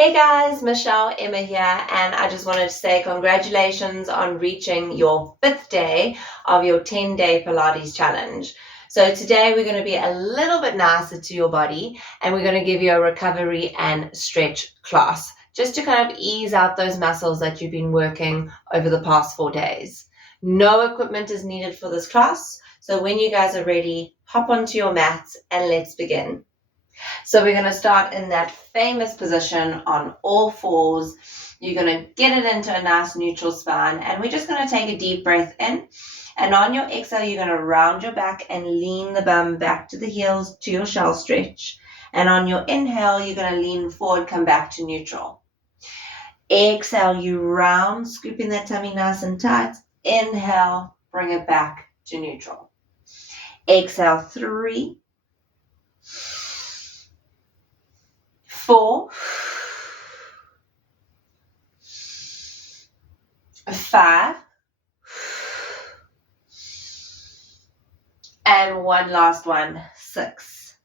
Hey guys, Michelle, Emma here, and I just wanted to say congratulations on reaching your 5th day of your 10-day Pilates challenge. So today we're going to be a little bit nicer to your body, and we're going to give you a recovery and stretch class, just to kind of ease out those muscles that you've been working over the past 4 days. No equipment is needed for this class, so when you guys are ready, hop onto your mats and let's begin. So we're going to start in that famous position on all fours. You're going to get it into a nice neutral spine, and we're just going to take a deep breath in. And on your exhale, you're going to round your back and lean the bum back to the heels to your shell stretch. And on your inhale, you're going to lean forward, come back to neutral. Exhale, you round, scooping that tummy nice and tight. Inhale, bring it back to neutral. Exhale, 3, 4, 5, and one last one, 6.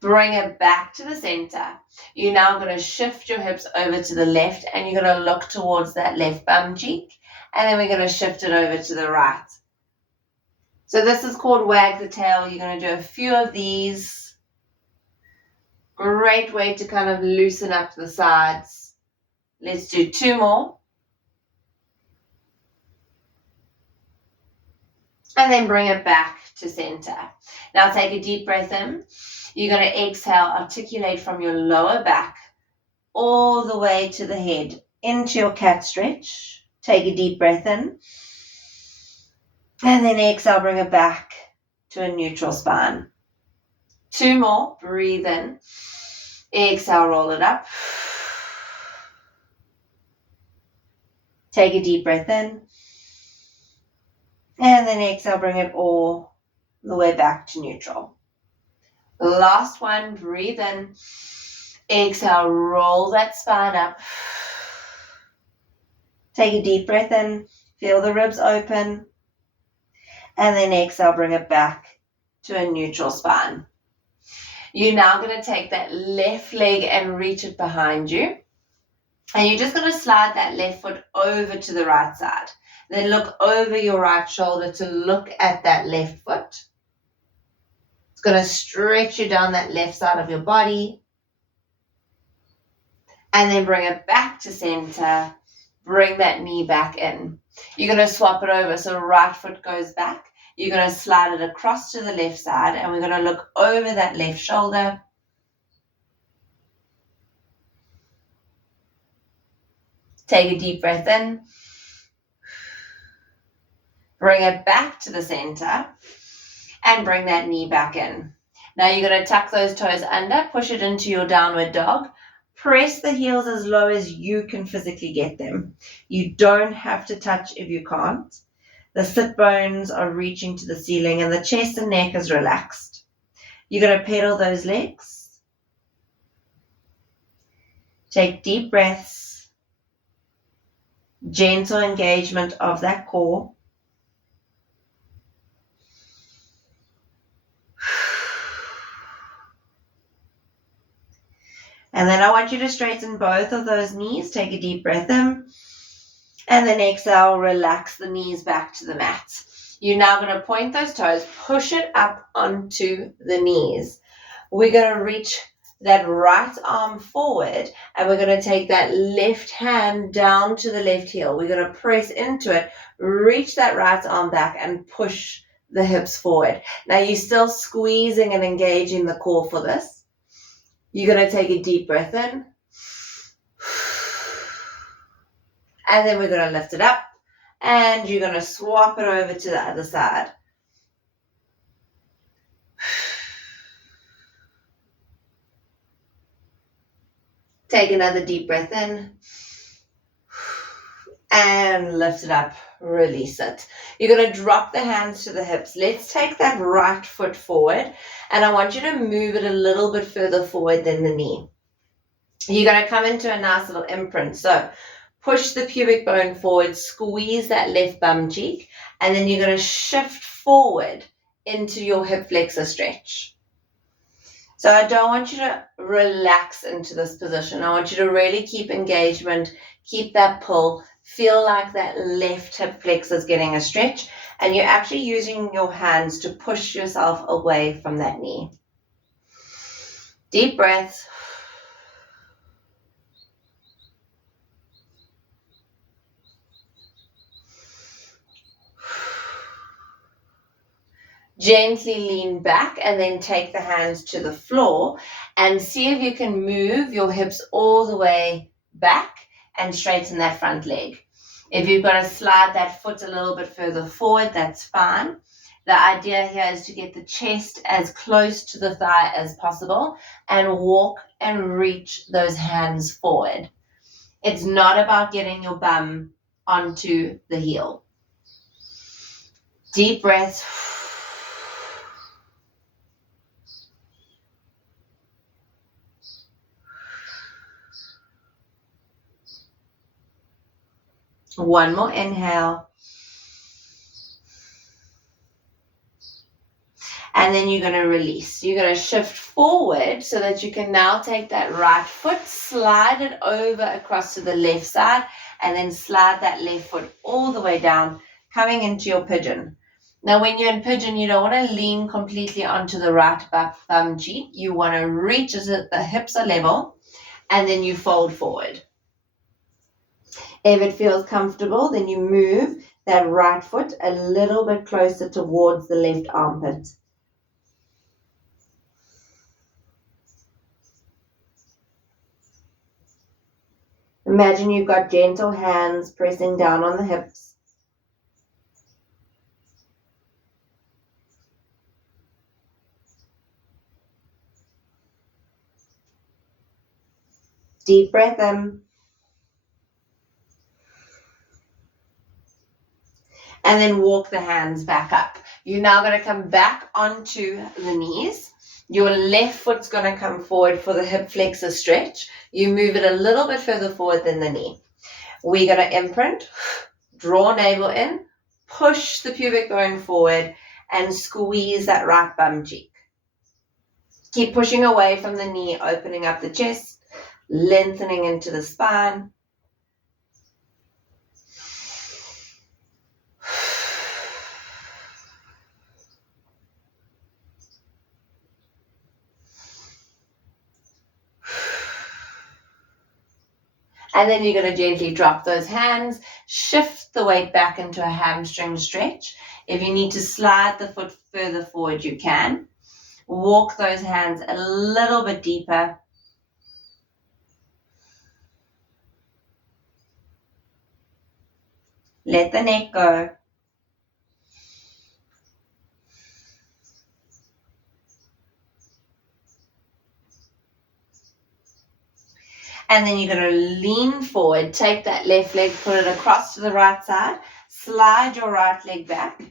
Bring it back to the center. You're now going to shift your hips over to the left, and you're going to look towards that left bum cheek, and then we're going to shift it over to the right. So this is called wag the tail. You're going to do a few of these. Great way to kind of loosen up the sides. Let's do 2 more. And then bring it back to center. Now take a deep breath in. You're going to exhale, articulate from your lower back all the way to the head into your cat stretch. Take a deep breath in. And then exhale, bring it back to a neutral spine. 2 more. Breathe in. Exhale, roll it up. Take a deep breath in. And then exhale, bring it all the way back to neutral. Last one, breathe in. Exhale, roll that spine up. Take a deep breath in. Feel the ribs open. And then exhale, bring it back to a neutral spine. You're now going to take that left leg and reach it behind you. And you're just going to slide that left foot over to the right side. Then look over your right shoulder to look at that left foot. It's going to stretch you down that left side of your body. And then bring it back to center. Bring that knee back in. You're going to swap it over. So right foot goes back. You're going to slide it across to the left side, and we're going to look over that left shoulder. Take a deep breath in. Bring it back to the center, and bring that knee back in. Now you're going to tuck those toes under, push it into your downward dog. Press the heels as low as you can physically get them. You don't have to touch if you can't. The sit bones are reaching to the ceiling, and the chest and neck is relaxed. You're going to pedal those legs. Take deep breaths. Gentle engagement of that core. And then I want you to straighten both of those knees. Take a deep breath in. And then exhale, relax the knees back to the mat. You're now going to point those toes, push it up onto the knees. We're going to reach that right arm forward, and we're going to take that left hand down to the left heel. We're going to press into it, reach that right arm back, and push the hips forward. Now you're still squeezing and engaging the core for this. You're going to take a deep breath in. And then we're going to lift it up, and you're going to swap it over to the other side. Take another deep breath in, and lift it up, release it. You're going to drop the hands to the hips. Let's take that right foot forward, and I want you to move it a little bit further forward than the knee. You're going to come into a nice little imprint. So push the pubic bone forward, squeeze that left bum cheek, and then you're going to shift forward into your hip flexor stretch. So So I don't want you to relax into this position. I want you to really keep engagement, keep that pull, feel like that left hip flexor is getting a stretch, and you're actually using your hands to push yourself away from that knee. Deep breaths. Gently lean back and then take the hands to the floor and see if you can move your hips all the way back and straighten that front leg. If you've got to slide that foot a little bit further forward, that's fine. The idea here is to get the chest as close to the thigh as possible and walk and reach those hands forward. It's not about getting your bum onto the heel. Deep breaths. One more inhale. And then you're going to release. You're going to shift forward so that you can now take that right foot, slide it over across to the left side, and then slide that left foot all the way down, coming into your pigeon. Now, when you're in pigeon, you don't want to lean completely onto the right bum cheek. You want to reach as the hips are level, and then you fold forward. If it feels comfortable, then you move that right foot a little bit closer towards the left armpit. Imagine you've got gentle hands pressing down on the hips. Deep breath in. And then walk the hands back up. You're now going to come back onto the knees. Your left foot's going to come forward for the hip flexor stretch. You move it a little bit further forward than the knee. We're going to imprint, draw navel in, push the pubic bone forward, and squeeze that right bum cheek. Keep pushing away from the knee, opening up the chest, lengthening into the spine. And then you're going to gently drop those hands, shift the weight back into a hamstring stretch. If you need to slide the foot further forward, you can. Walk those hands a little bit deeper. Let the neck go. And then you're going to lean forward, take that left leg, put it across to the right side, slide your right leg back,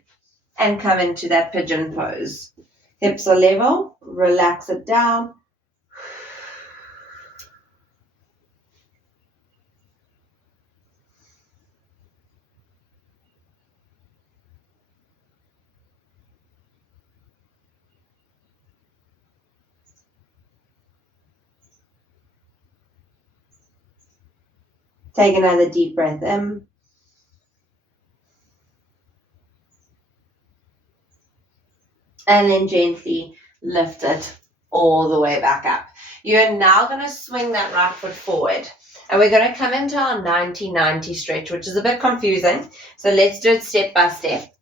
and come into that pigeon pose. Hips are level, relax it down. Take another deep breath in. And then gently lift it all the way back up. You're now going to swing that right foot forward. And we're going to come into our 90-90 stretch, which is a bit confusing. So let's do it step by step.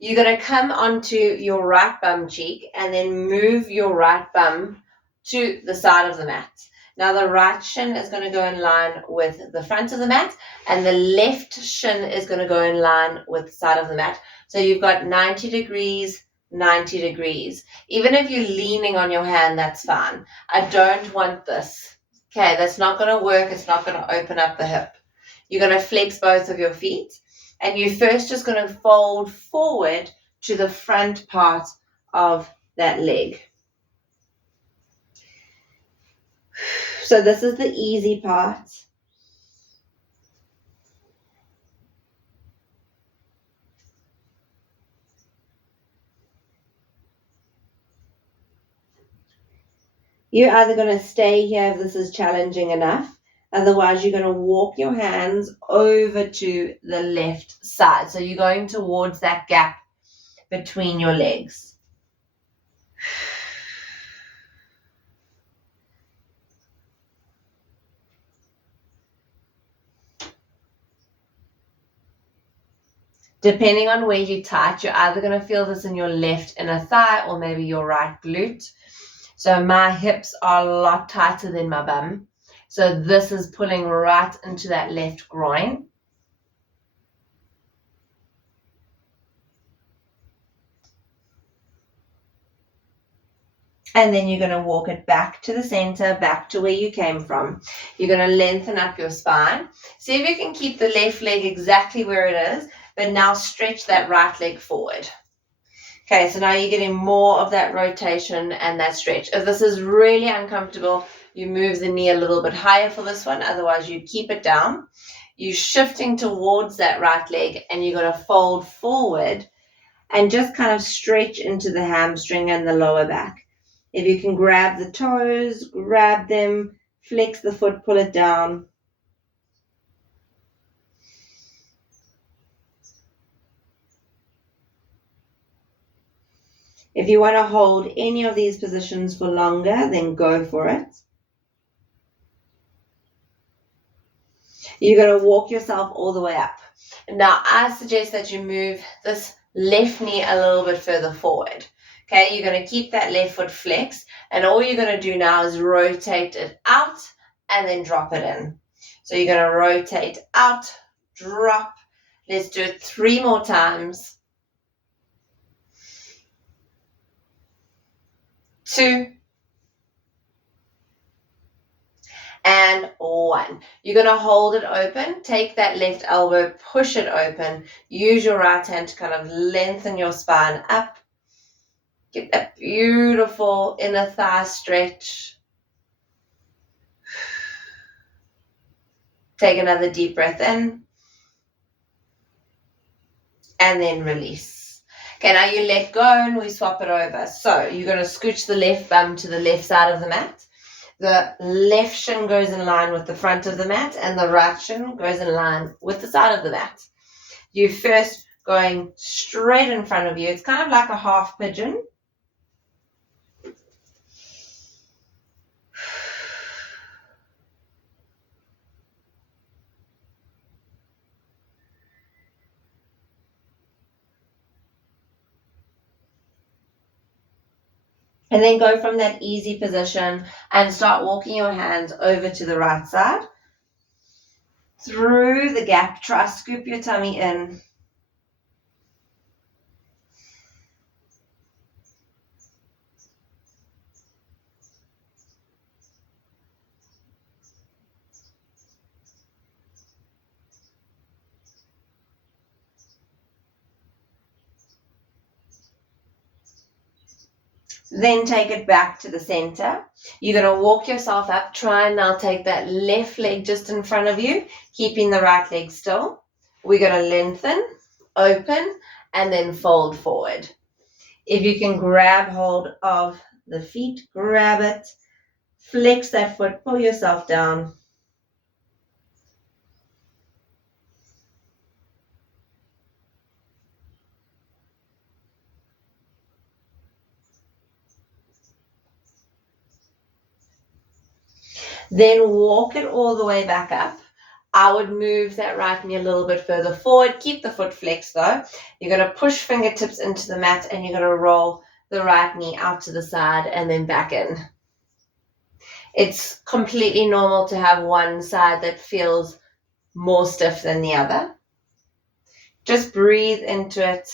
You're going to come onto your right bum cheek and then move your right bum to the side of the mat. Now the right shin is going to go in line with the front of the mat, and the left shin is going to go in line with the side of the mat. So you've got 90 degrees, 90 degrees. Even if you're leaning on your hand, that's fine. I don't want this. Okay, that's not going to work. It's not going to open up the hip. You're going to flex both of your feet, and you're first just going to fold forward to the front part of that leg. So this is the easy part. You're either going to stay here if this is challenging enough. Otherwise, you're going to walk your hands over to the left side. So you're going towards that gap between your legs. Depending on where you tight, you're either going to feel this in your left inner thigh or maybe your right glute. So my hips are a lot tighter than my bum. So this is pulling right into that left groin. And then you're going to walk it back to the center, back to where you came from. You're going to lengthen up your spine. See if you can keep the left leg exactly where it is, but now stretch that right leg forward. Okay, so now you're getting more of that rotation and that stretch. If this is really uncomfortable, you move the knee a little bit higher for this one. Otherwise, you keep it down. You're shifting towards that right leg and you're going to fold forward and just kind of stretch into the hamstring and the lower back. If you can grab the toes, grab them, flex the foot, pull it down. If you want to hold any of these positions for longer, then go for it. You're going to walk yourself all the way up. Now, I suggest that you move this left knee a little bit further forward. Okay, you're going to keep that left foot flexed, and all you're going to do now is rotate it out and then drop it in. So you're going to rotate out, drop. Let's do it 3 more times. 2 and 1. You're going to hold it open, take that left elbow, push it open, use your right hand to kind of lengthen your spine up. Get that beautiful inner thigh stretch. Take another deep breath in. And then release. Okay, now you let go and we swap it over. So you're going to scooch the left bum to the left side of the mat. The left shin goes in line with the front of the mat and the right shin goes in line with the side of the mat. You first going straight in front of you. It's kind of like a half pigeon. And then go from that easy position and start walking your hands over to the right side. Through the gap, try scoop your tummy in. Then take it back to the center. You're going to walk yourself up. Try and now take that left leg just in front of you, keeping the right leg still. We're going to lengthen, open, and then fold forward. If you can grab hold of the feet, grab it, flex that foot, pull yourself down. Then walk it all the way back up. I would move that right knee a little bit further forward. Keep the foot flexed though. You're going to push fingertips into the mat and you're going to roll the right knee out to the side and then back in. It's completely normal to have one side that feels more stiff than the other. Just breathe into it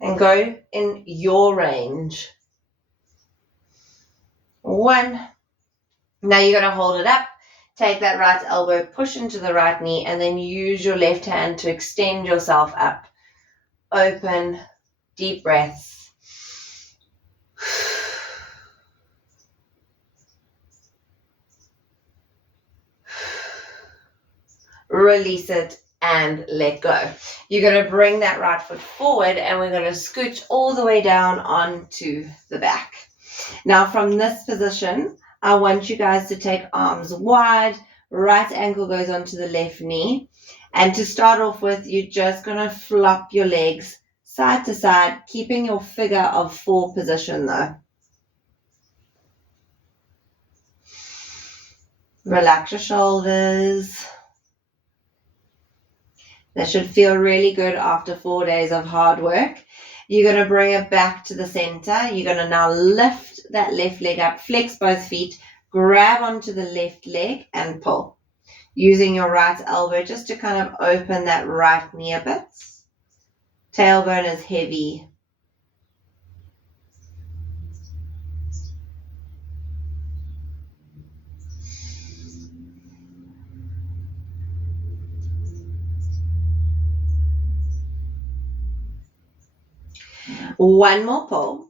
and go in your range. 1. Now you're going to hold it up. Take that right elbow, push into the right knee, and then use your left hand to extend yourself up. Open, deep breaths. Release it and let go. You're going to bring that right foot forward and we're going to scooch all the way down onto the back. Now from this position, I want you guys to take arms wide, right ankle goes onto the left knee. And to start off with, you're just going to flop your legs side to side, keeping your figure of 4 position though. Relax your shoulders. That should feel really good after 4 days of hard work. You're going to bring it back to the center. You're going to now lift that left leg up, flex both feet, grab onto the left leg and pull. Using your right elbow just to kind of open that right knee a bit. Tailbone is heavy. One more pull.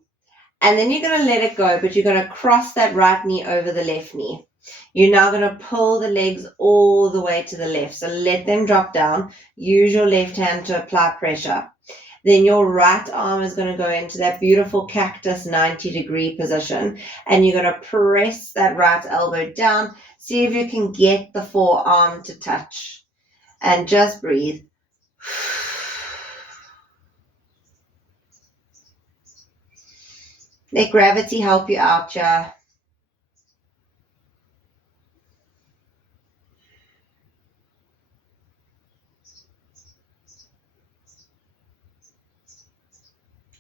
And then you're going to let it go, but you're going to cross that right knee over the left knee. You're now going to pull the legs all the way to the left. So let them drop down. Use your left hand to apply pressure. Then your right arm is going to go into that beautiful cactus 90-degree position. And you're going to press that right elbow down. See if you can get the forearm to touch. And just breathe. Let gravity help you out here.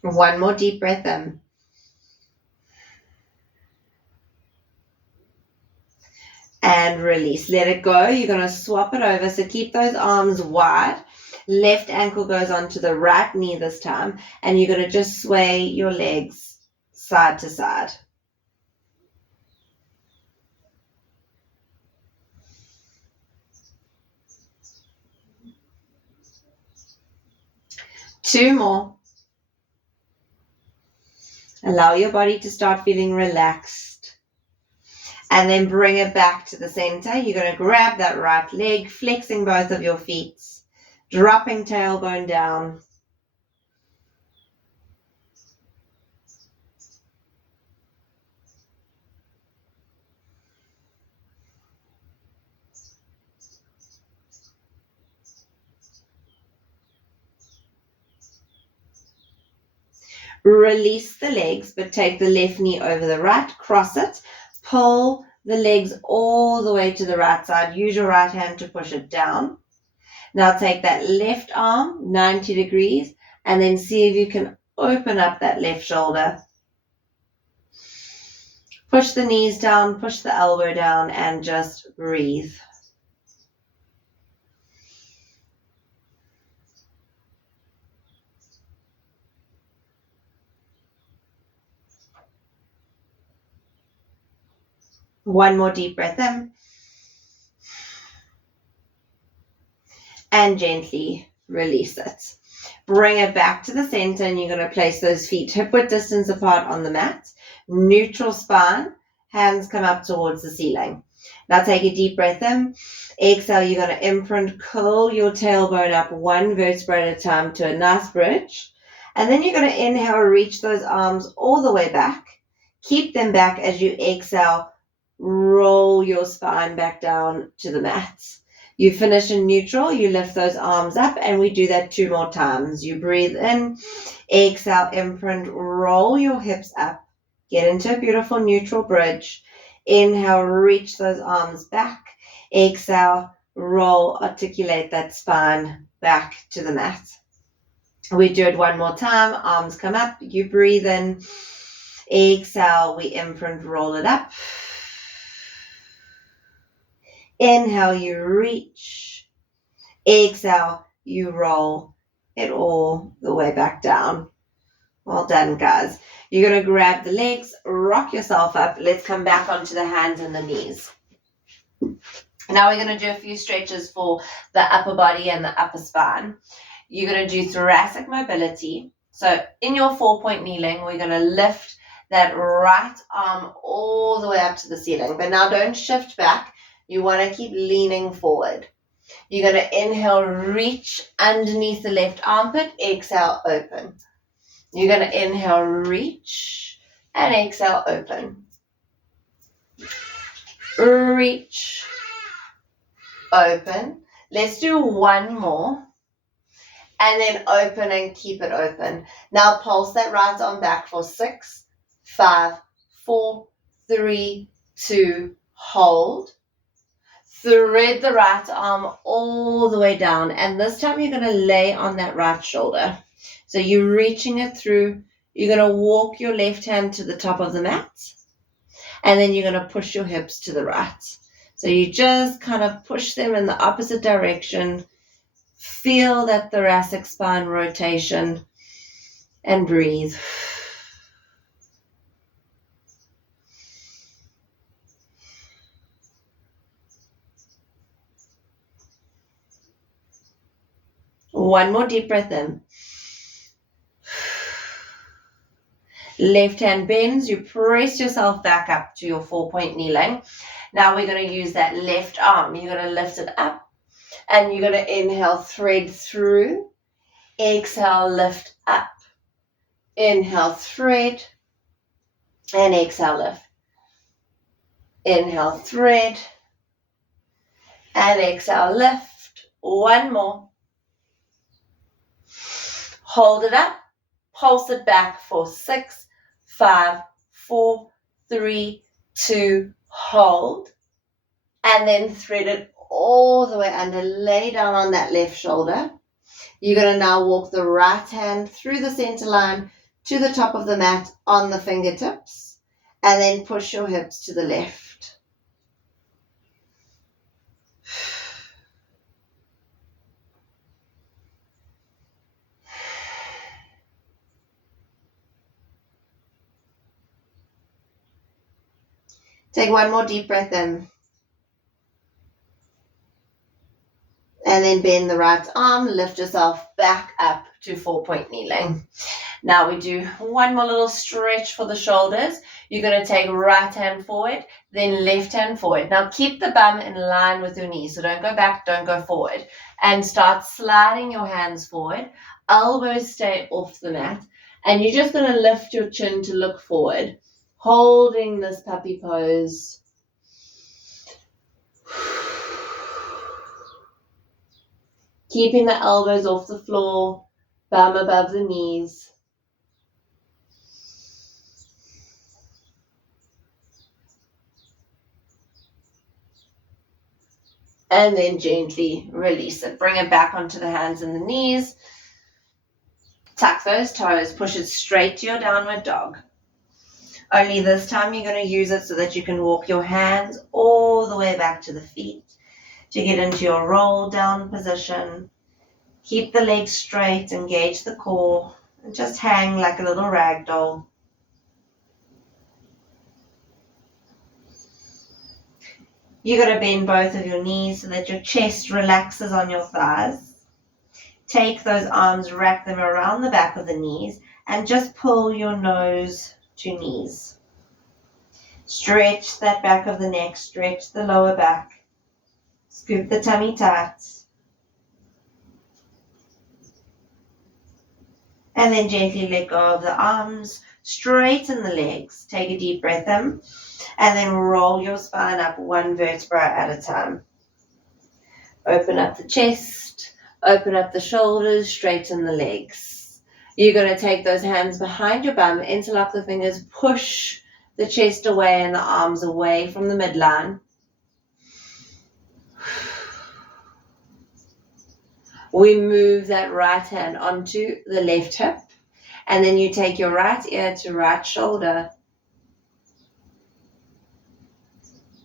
One more deep breath in. And release. Let it go. You're going to swap it over. So keep those arms wide. Left ankle goes onto the right knee this time. And you're going to just sway your legs side to side. Two more. Allow your body to start feeling relaxed. And then bring it back to the center. You're going to grab that right leg, flexing both of your feet, dropping tailbone down. Release the legs, but take the left knee over the right, cross it, pull the legs all the way to the right side. Use your right hand to push it down. Now take that left arm 90 degrees and then see if you can open up that left shoulder. Push the knees down, push the elbow down, and just breathe. One more deep breath in. And gently release it. Bring it back to the center and you're going to place those feet hip-width distance apart on the mat. Neutral spine. Hands come up towards the ceiling. Now take a deep breath in. Exhale, you're going to imprint, curl your tailbone up one vertebra at a time to a nice bridge. And then you're going to inhale, reach those arms all the way back. Keep them back as you exhale. Roll your spine back down to the mat. You finish in neutral, you lift those arms up, and we do that 2 more times. You breathe in, exhale, imprint, roll your hips up, get into a beautiful neutral bridge. Inhale, reach those arms back. Exhale, roll, articulate that spine back to the mat. We do it 1 more time, arms come up, you breathe in, exhale, we imprint, roll it up. Inhale, you reach. Exhale, you roll it all the way back down. Well done, guys. You're going to grab the legs, rock yourself up. Let's come back onto the hands and the knees. Now we're going to do a few stretches for the upper body and the upper spine. You're going to do thoracic mobility. So in your 4-point kneeling, we're going to lift that right arm all the way up to the ceiling. But now don't shift back. You want to keep leaning forward. You're going to inhale, reach underneath the left armpit. Exhale, open. You're going to inhale, reach. And exhale, open. Reach, open. Let's do one more. And then open and keep it open. Now pulse that right arm back for 6, 5, 4, 3, 2, hold. Thread the right arm all the way down. And this time you're going to lay on that right shoulder. So you're reaching it through. You're going to walk your left hand to the top of the mat. And then you're going to push your hips to the right. So you just kind of push them in the opposite direction. Feel that thoracic spine rotation and breathe. One more deep breath in. Left hand bends, you press yourself back up to your 4-point kneeling. Now we're going to use that left arm. You're going to lift it up and you're going to inhale, thread through. Exhale, lift up. Inhale, thread. And exhale, lift. Inhale, thread. And exhale, lift. One more. Hold it up. Pulse it back for 6, 5, 4, 3, 2, hold. And then thread it all the way under. Lay down on that left shoulder. You're going to now walk the right hand through the center line to the top of the mat on the fingertips. And then push your hips to the left. Take one more deep breath in. And then bend the right arm, lift yourself back up to 4-point kneeling. Now we do one more little stretch for the shoulders. You're going to take right hand forward, then left hand forward. Now keep the bum in line with your knees. So don't go back, don't go forward. And start sliding your hands forward. Elbows stay off the mat. And you're just going to lift your chin to look forward. Holding this puppy pose. Keeping the elbows off the floor, bum above the knees. And then gently release it. Bring it back onto the hands and the knees. Tuck those toes, push it straight to your downward dog. Only this time you're going to use it so that you can walk your hands all the way back to the feet to get into your roll down position. Keep the legs straight, engage the core, and just hang like a little rag doll. You're going to bend both of your knees so that your chest relaxes on your thighs. Take those arms, wrap them around the back of the knees, and just pull your nose to knees. Stretch that back of the neck, stretch the lower back. Scoop the tummy tight. And then gently let go of the arms, straighten the legs. Take a deep breath in, and then roll your spine up one vertebra at a time. Open up the chest, open up the shoulders, straighten the legs. You're going to take those hands behind your bum, interlock the fingers, push the chest away and the arms away from the midline. We move that right hand onto the left hip, and then you take your right ear to right shoulder.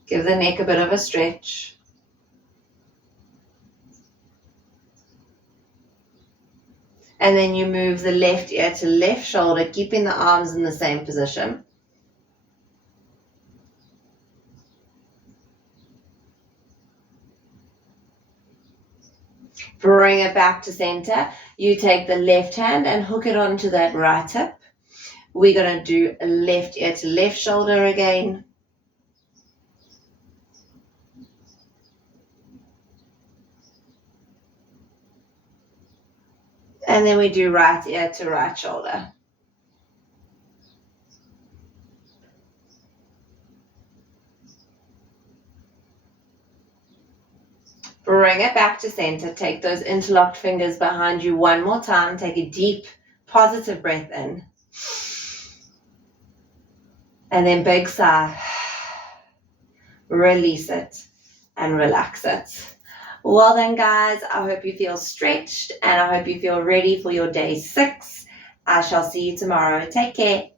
Give the neck a bit of a stretch. And then you move the left ear to left shoulder, keeping the arms in the same position. Bring it back to center. You take the left hand and hook it onto that right hip. We're going to do a left ear to left shoulder again. And then we do right ear to right shoulder. Bring it back to center. Take those interlocked fingers behind you one more time. Take a deep, positive breath in. And then big sigh. Release it and relax it. Well then, guys, I hope you feel stretched and I hope you feel ready for your day 6. I shall see you tomorrow. Take care.